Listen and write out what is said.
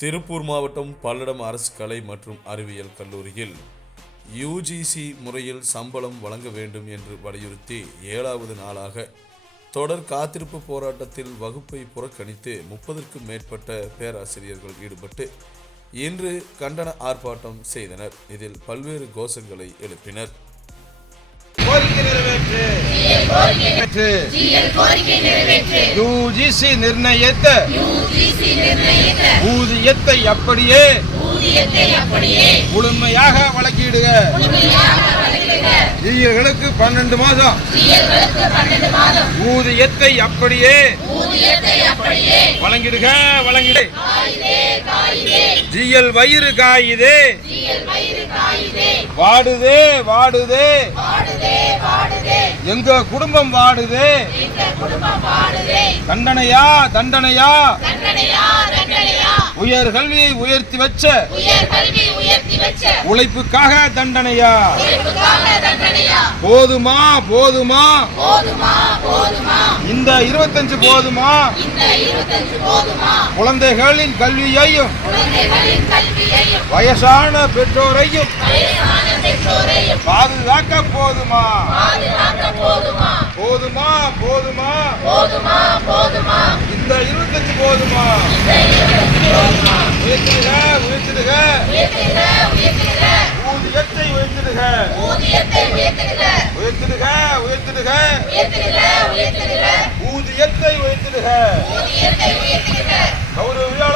திருப்பூர் மாவட்டம் பல்லடம் அரசு கலை மற்றும் அறிவியல் கல்லூரியில் யுஜிசி முறையில் சம்பளம் வழங்க வேண்டும் என்று வலியுறுத்தி 7வது நாளாக தொடர் காத்திருப்பு போராட்டத்தில் வகுப்பை புறக்கணித்து 30க்கும் மேற்பட்ட பேராசிரியர்கள் ஈடுபட்டு இன்று கண்டன ஆர்ப்பாட்டம் செய்தனர். இதில் பல்வேறு கோஷங்களை எழுப்பினர். யுஜிசி நிர்ணயித்த ஊதியத்தை அப்படியே முழுமையாக வழங்கிடுக. ஜிஎல்களுக்கு 12 மாதம் ஊதியத்தை அப்படியே வழங்கிடுக. ஜிஎல் வயிறு காயுதே, வாடுதே வாடுதே, எங்க குடும்பம் வாடுதே. தண்டனையா தண்டனையா, உயர் கல்வியை உயர்த்தி வச்ச உழைப்புக்காக தண்டனையா. போதுமா போதுமா, இந்த 25 போதுமா. குழந்தைகளின் கல்வியையும் வயசான பெற்றோரையும் பாதுகாக்க போதுமா. போதுமா போதுமா, இந்த 25 போதுமா. உயர்த்திடுக ஊதியத்தை, உயர்த்திடுக ஊதியத்தை, உயர்த்திடுக. கௌரவியாளர்